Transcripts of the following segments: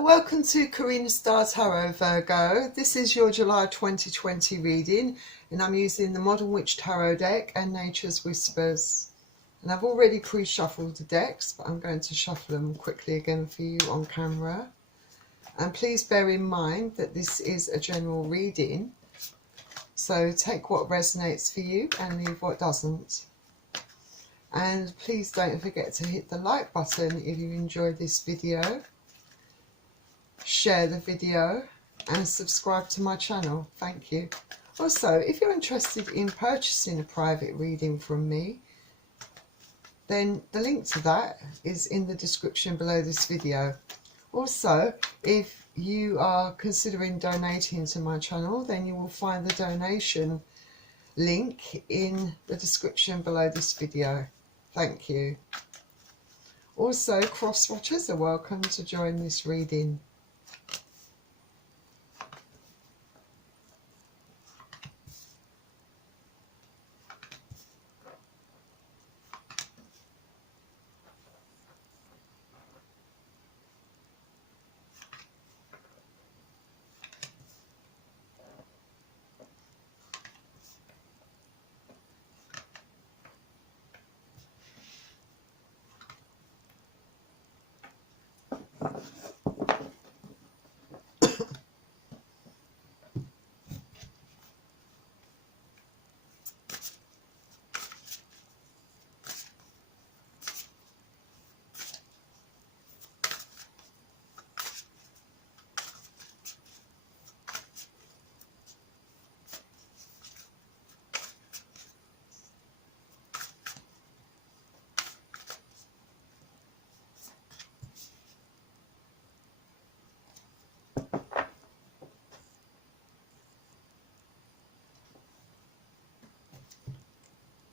So welcome to Karina Star Tarot, Virgo. This is your July 2020 reading, and I'm using the Modern Witch Tarot deck and Nature's Whispers. And I've already pre-shuffled the decks, but I'm going to shuffle them quickly again for you on camera. And please bear in mind that this is a general reading, so take what resonates for you and leave what doesn't. And please don't forget to hit the like button if you enjoyed this video. Share the video and subscribe to my channel. Thank you. Also, if you're interested in purchasing a private reading from me, then the link to that is in the description below this video. Also, if you are considering donating to my channel, then you will find the donation link in the description below this video. Thank you. Also, cross watchers are welcome to join this reading.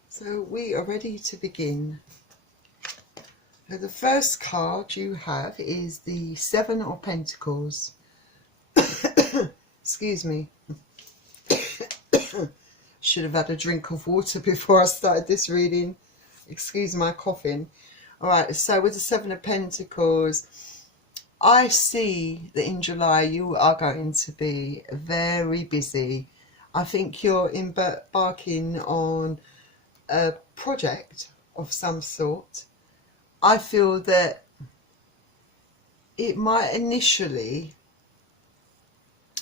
So we are ready to begin. So the first card you have is the Seven of Pentacles. Excuse me. Should have had a drink of water before I started this reading. Excuse my coughing. Alright, so with the Seven of Pentacles, I see that in July you are going to be very busy. I think you're embarking on a project of some sort. I feel that it might initially,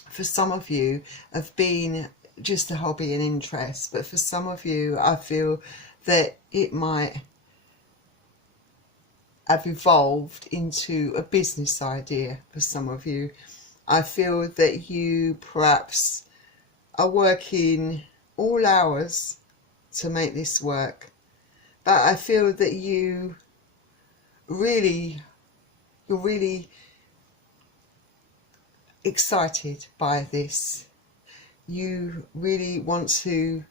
for some of you, have been just a hobby and interest, but for some of you I feel that it might have evolved into a business idea. For some of you, I feel that you perhaps are working all hours to make this work, but I feel that you're really excited by this. You really want to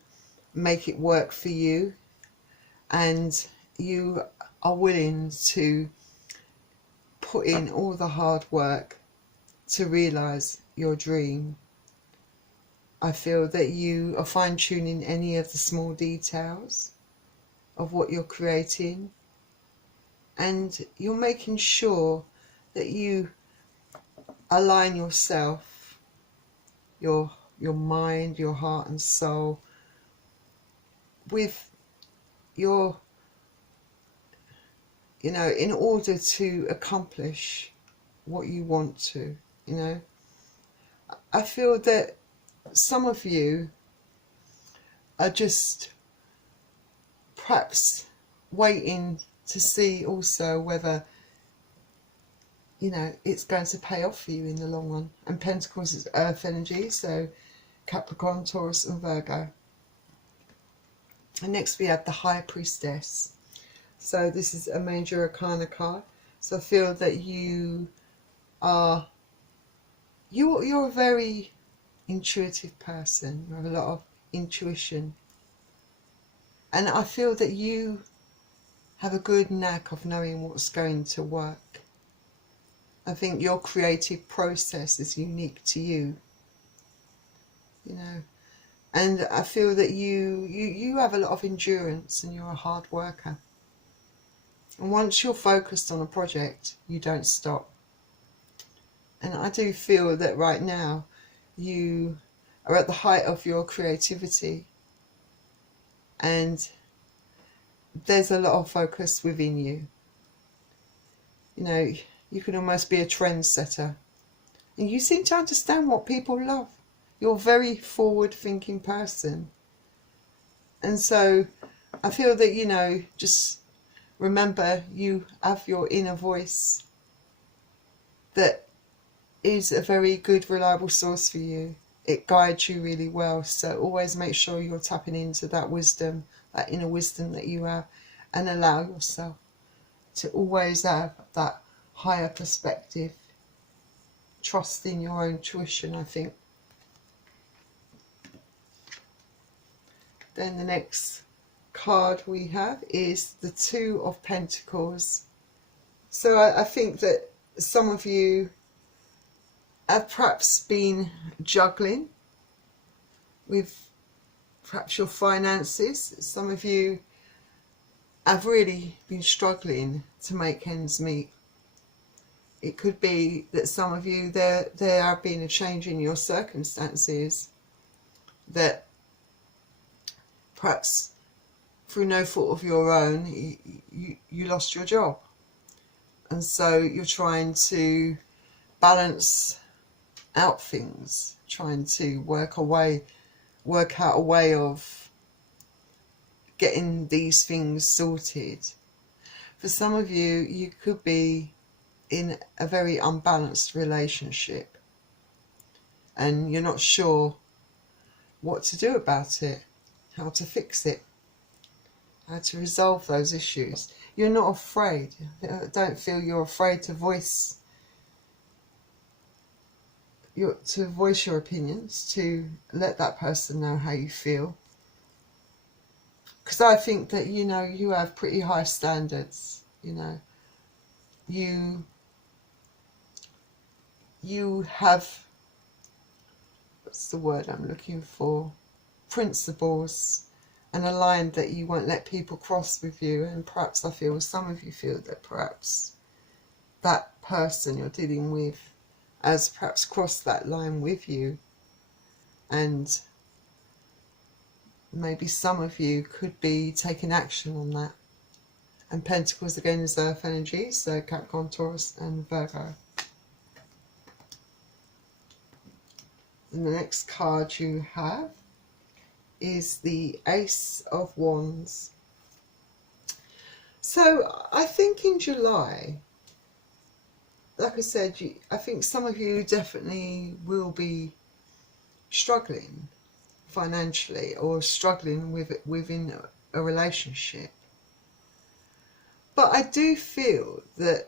make it work for you, and you are willing to put in all the hard work to realize your dream. I feel that you are fine-tuning any of the small details of what you're creating, and you're making sure that you align yourself, your mind, your heart and soul with your, in order to accomplish what you want to, I feel that some of you are just perhaps waiting to see also whether it's going to pay off for you in the long run. And Pentacles is earth energy, so Capricorn, Taurus and Virgo. And next we have the High Priestess. So this is a major arcana card. So I feel that you're a very intuitive person. You have a lot of intuition, and I feel that you have a good knack of knowing what's going to work. I think your creative process is unique to you, and I feel that you have a lot of endurance, and you're a hard worker. And once you're focused on a project, you don't stop. And I do feel that right now you are at the height of your creativity, and there's a lot of focus within you. You know, you can almost be a trendsetter. And you seem to understand what people love. You're a very forward-thinking person. And so I feel that, you know, just remember you have your inner voice that is a very good, reliable source for you. It guides you really well. So always make sure you're tapping into that wisdom, that inner wisdom that you have, and allow yourself to always have that higher perspective. Trust in your own intuition, I think. Then the next card we have is the Two of Pentacles. So I think that some of you have perhaps been juggling with perhaps your finances. Some of you have really been struggling to make ends meet. It could be that some of you, there have been a change in your circumstances, that perhaps through no fault of your own, you lost your job. And so you're trying to balance out things, trying to work out a way of getting these things sorted. For some of you, you could be in a very unbalanced relationship and you're not sure what to do about it, how to fix it, how to resolve those issues. You're not afraid. I don't feel you're afraid to voice your opinions, to let that person know how you feel. Because I think that, you know, you have pretty high standards. You know, you have, what's the word I'm looking for, principles, and a line that you won't let people cross with you. And perhaps I feel some of you feel that perhaps that person you're dealing with has perhaps crossed that line with you, and maybe some of you could be taking action on that. And Pentacles again is Earth energy, so Capricorn, Taurus and Virgo. And the next card you have is the Ace of Wands. So I think in July, like I said, I think some of you definitely will be struggling financially or struggling within a relationship. But I do feel that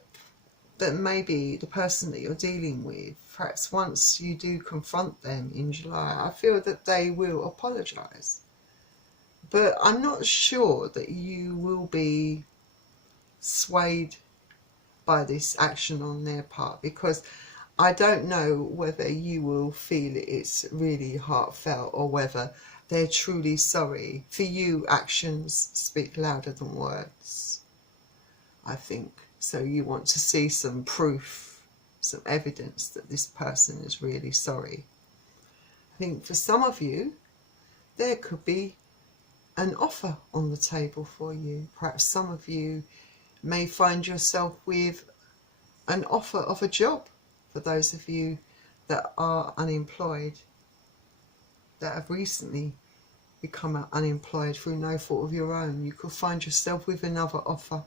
maybe the person that you're dealing with, perhaps once you do confront them in July, I feel that they will apologise. But I'm not sure that you will be swayed by this action on their part, because I don't know whether you will feel it's really heartfelt or whether they're truly sorry. For you, actions speak louder than words, I think. So you want to see some proof, some evidence that this person is really sorry. I think for some of you, there could be an offer on the table for you. Perhaps some of you may find yourself with an offer of a job. For those of you that are unemployed, that have recently become unemployed through no fault of your own, you could find yourself with another offer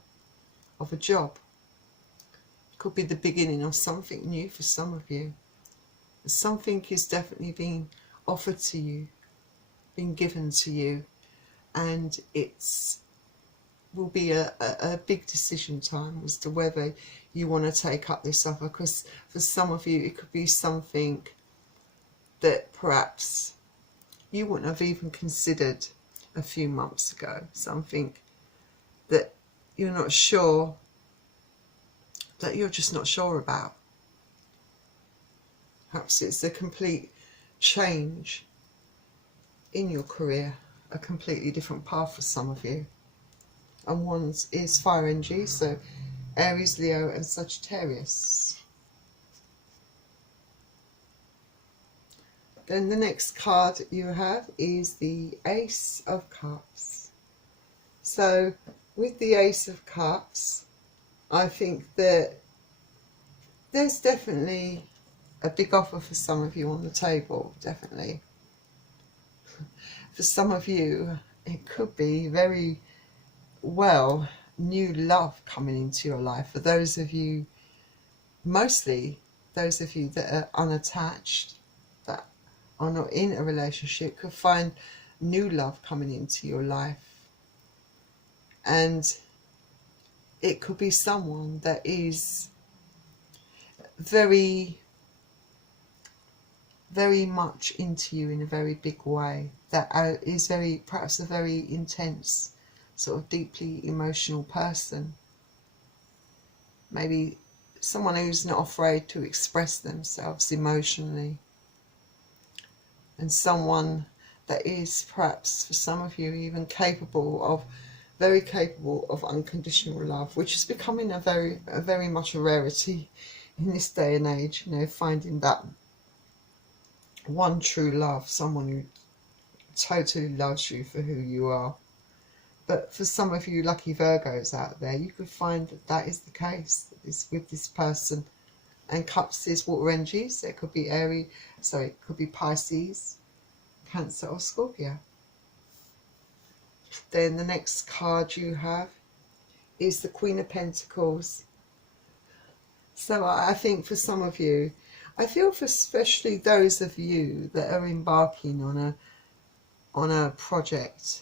of a job. It could be the beginning of something new for some of you. Something is definitely being offered to you, being given to you, and it's will be a big decision time as to whether you want to take up this offer. Because for some of you, it could be something that perhaps you wouldn't have even considered a few months ago. Something that you're not sure, that you're just not sure about. Perhaps it's a complete change in your career, a completely different path for some of you. And one is fire energy, so Aries, Leo and Sagittarius. Then the next card you have is the Ace of Cups. So with the Ace of Cups, I think that there's definitely a big offer for some of you on the table, definitely. For some of you, it could be very well new love coming into your life. For those of you, mostly those of you that are unattached, that are not in a relationship, could find new love coming into your life. And it could be someone that is very, very much into you in a very big way, that is very, perhaps a very intense, sort of deeply emotional person. Maybe someone who's not afraid to express themselves emotionally, and someone that is perhaps for some of you even very capable of unconditional love, which is becoming a very much a rarity in this day and age, you know, finding that one true love, someone who totally loves you for who you are. But for some of you lucky Virgos out there, you could find that that is the case with this person. And Cups is water energies, so it could be it could be Pisces, Cancer or Scorpio. Then the next card you have is the Queen of Pentacles. So I think for some of you, I feel for especially those of you that are embarking on a project,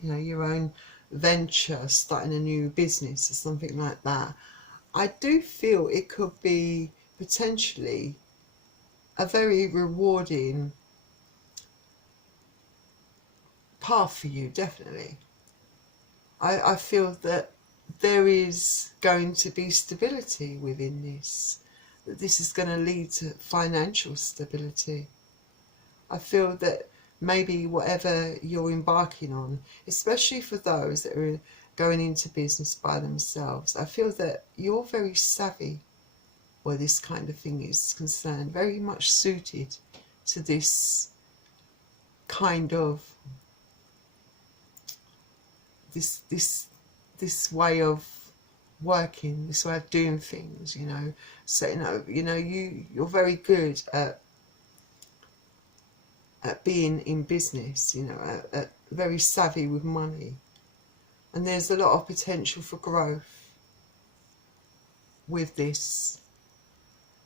you know, your own venture, starting a new business or something like that, I do feel it could be potentially a very rewarding path for you, definitely. I feel that there is going to be stability within this, that this is going to lead to financial stability. I feel that maybe whatever you're embarking on, especially for those that are going into business by themselves, I feel that you're very savvy where this kind of thing is concerned, very much suited to this kind of this way of working, this way of doing things, you know, setting up, you know, you're very good at being in business, you know, at very savvy with money, and there's a lot of potential for growth with this.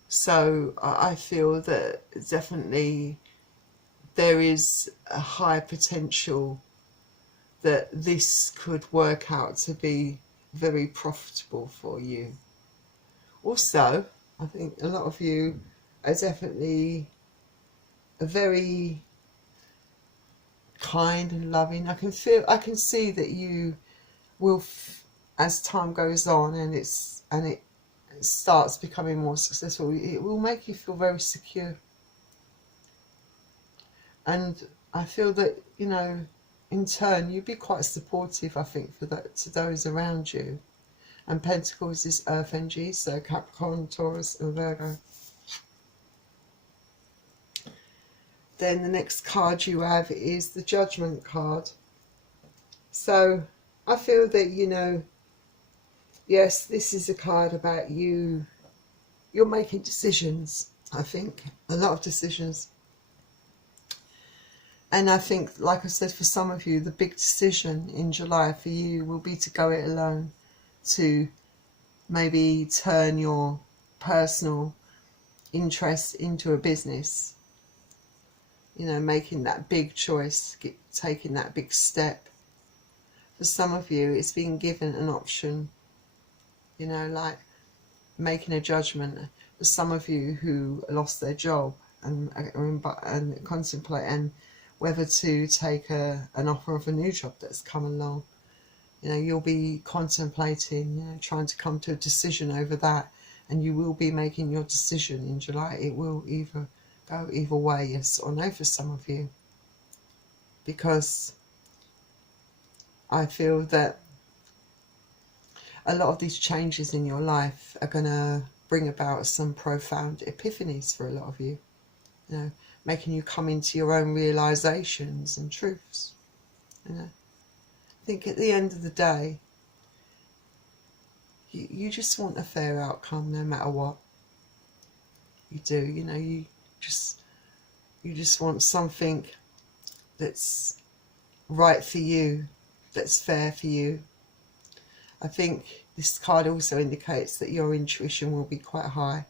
So I feel that definitely there is a high potential that this could work out to be very profitable for you. Also, I think a lot of you are definitely a very kind and loving. I can see that you will, as time goes on and it starts becoming more successful, it will make you feel very secure. And I feel that, you know, in turn, you'd be quite supportive, I think, to those around you. And Pentacles is Earth energy, so Capricorn, Taurus, and Virgo. Then the next card you have is the Judgment card. So I feel that, you know, yes, this is a card about you. You're making decisions, I think, a lot of decisions. And I think, like I said, for some of you, the big decision in July for you will be to go it alone, to maybe turn your personal interest into a business. You know, making that big choice, taking that big step. For some of you, it's been given an option, you know, like making a judgment. For some of you who lost their job and contemplate and whether to take an offer of a new job that's come along, you know, you'll be contemplating, you know, trying to come to a decision over that, and you will be making your decision in July. It will either go either way, yes or no, for some of you, because I feel that a lot of these changes in your life are going to bring about some profound epiphanies for a lot of you. You know, making you come into your own realizations and truths. You know, I think at the end of the day, you just want a fair outcome no matter what. You do, you know, you just want something that's right for you, that's fair for you. I think this card also indicates that your intuition will be quite high.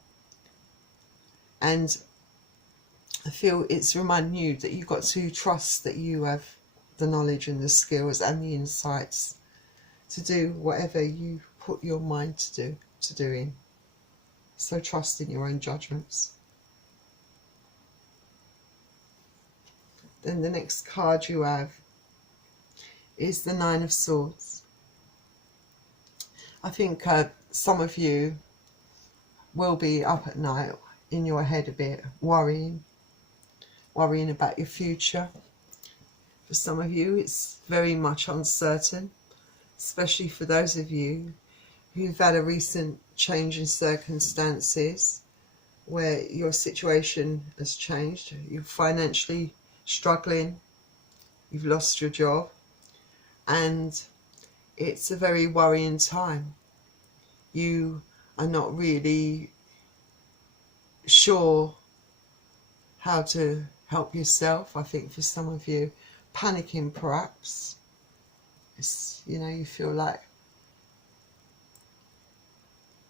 And I feel it's reminding you that you've got to trust that you have the knowledge and the skills and the insights to do whatever you put your mind to doing. So trust in your own judgments. Then the next card you have is the Nine of Swords. I think some of you will be up at night in your head a bit, worrying about your future. For some of you, it's very much uncertain, especially for those of you who've had a recent change in circumstances where your situation has changed. You're financially struggling, you've lost your job, and it's a very worrying time. You are not really sure how to help yourself. I think for some of you, panicking perhaps. It's, you know, you feel like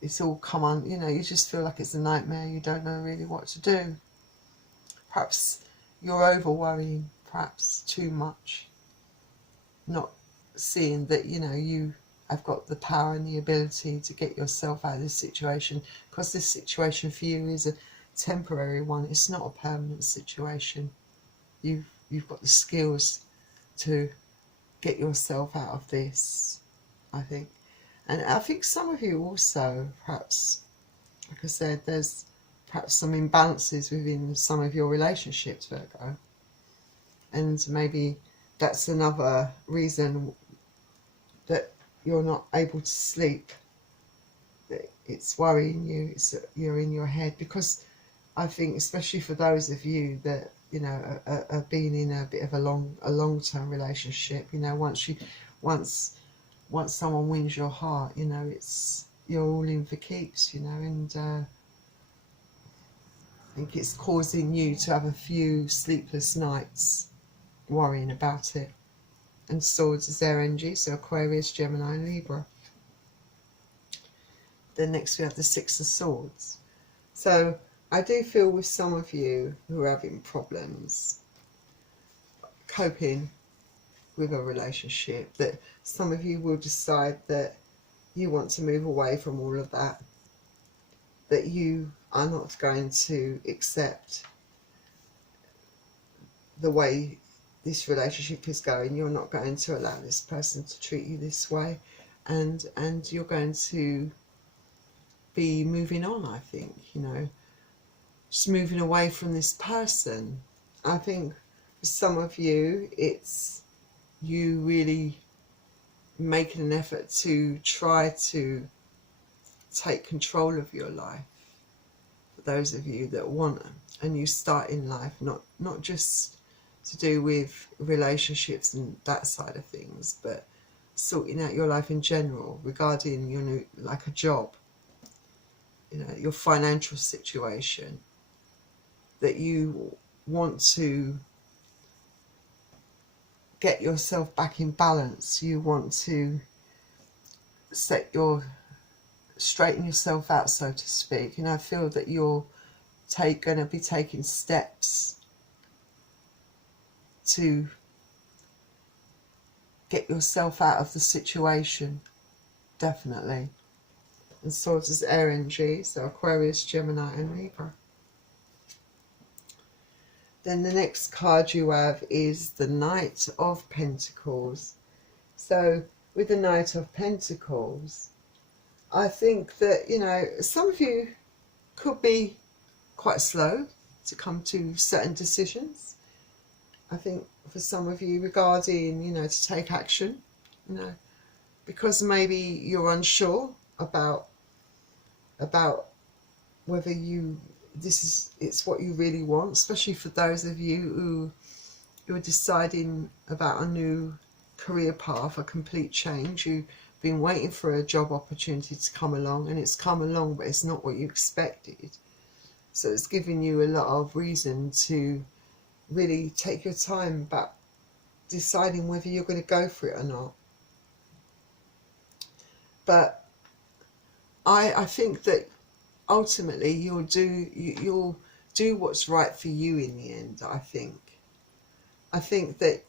it's all come on, you know, you just feel like it's a nightmare. You don't know really what to do. Perhaps you're over worrying, perhaps too much, not seeing that, you know, you have got the power and the ability to get yourself out of this situation, because this situation for you is a temporary one. It's not a permanent situation. You've got the skills to get yourself out of this, I think. And I think some of you also, perhaps, like I said, there's perhaps some imbalances within some of your relationships, Virgo. And maybe that's another reason that you're not able to sleep, that it's worrying you, you're in your head. Because I think, especially for those of you that, you know, are being in a bit of a long-term relationship, you know, once someone wins your heart, you know, you're all in for keeps, you know. And I think it's causing you to have a few sleepless nights worrying about it. And Swords is their energy, so Aquarius, Gemini and Libra. Then next we have the Six of Swords. So I do feel with some of you who are having problems coping with a relationship, that some of you will decide that you want to move away from all of that, that you are not going to accept the way this relationship is going. You're not going to allow this person to treat you this way, and you're going to be moving on, I think, you know, just moving away from this person. I think for some of you, it's you really making an effort to try to take control of your life. For those of you that want a new start in life, not just to do with relationships and that side of things, but sorting out your life in general regarding your new, like a job, you know, your financial situation, that you want to get yourself back in balance. You want to straighten yourself out, so to speak. And I feel that you're going to be taking steps to get yourself out of the situation, definitely. And Swords is air energy, so Aquarius, Gemini and Libra. Then the next card you have is the Knight of Pentacles. So with the Knight of Pentacles, I think that, you know, some of you could be quite slow to come to certain decisions. I think for some of you regarding, you know, to take action, you know, because maybe you're unsure about whether you it's what you really want, especially for those of you who are deciding about a new career path, a complete change. You've been waiting for a job opportunity to come along, and it's come along, but it's not what you expected. So it's giving you a lot of reason to really take your time about deciding whether you're going to go for it or not. But I think that ultimately you'll do what's right for you in the end. I think that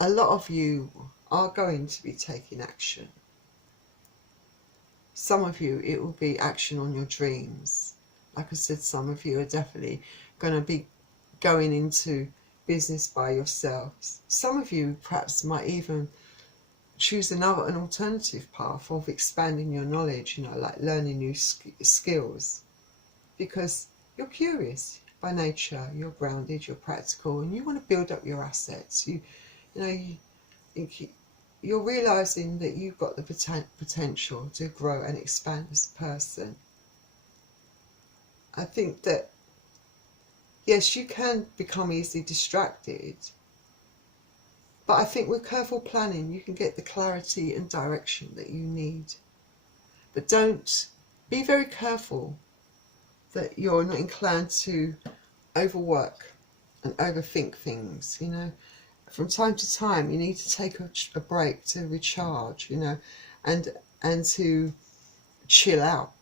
a lot of you are going to be taking action. Some of you, it will be action on your dreams. Like I said, some of you are definitely going to be going into business by yourselves. Some of you perhaps might even choose an alternative path of expanding your knowledge, you know, like learning new skills, because you're curious by nature, you're grounded, you're practical, and you want to build up your assets. You're realizing that you've got the potential to grow and expand as a person. I think that, yes, you can become easily distracted, but I think with careful planning, you can get the clarity and direction that you need. But be very careful that you're not inclined to overwork and overthink things, you know. From time to time, you need to take a break to recharge, you know, and to chill out,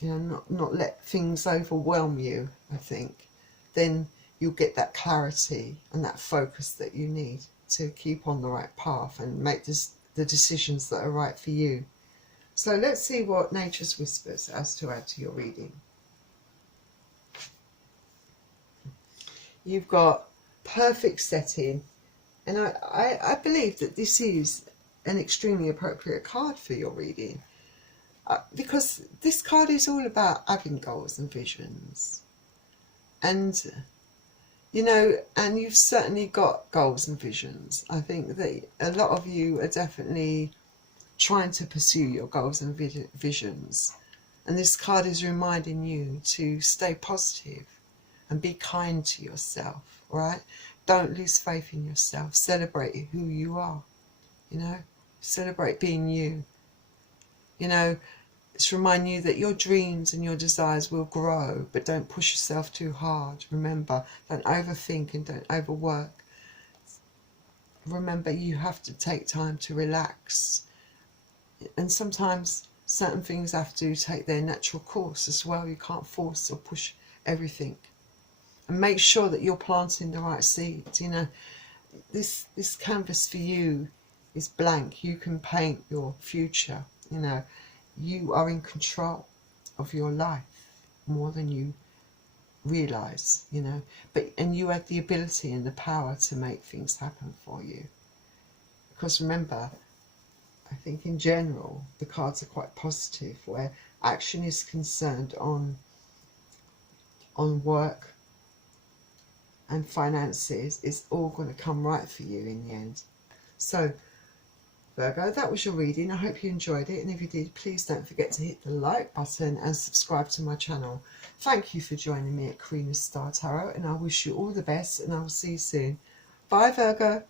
you know, not let things overwhelm you, I think. Then you'll get that clarity and that focus that you need to keep on the right path and make the decisions that are right for you. So let's see what Nature's Whispers has to add to your reading. You've got perfect setting, and I believe that this is an extremely appropriate card for your reading, because this card is all about having goals and visions. And you know, and you've certainly got goals and visions. I think that a lot of you are definitely trying to pursue your goals and visions. And this card is reminding you to stay positive and be kind to yourself, right? Don't lose faith in yourself. Celebrate who you are, you know? Celebrate being you. You know, it's remind you that your dreams and your desires will grow, but don't push yourself too hard. Remember, don't overthink and don't overwork. Remember, you have to take time to relax. And sometimes certain things have to take their natural course as well. You can't force or push everything. And make sure that you're planting the right seeds. You know, this canvas for you is blank. You can paint your future, you know. You are in control of your life more than you realise, you know. And you have the ability and the power to make things happen for you. Because remember, I think in general, the cards are quite positive, where action is concerned on work and finances. It's all going to come right for you in the end. So, Virgo, that was your reading. I hope you enjoyed it, and if you did, please don't forget to hit the like button and subscribe to my channel. Thank you for joining me at Karina Star Tarot, and I wish you all the best, and I will see you soon. Bye, Virgo.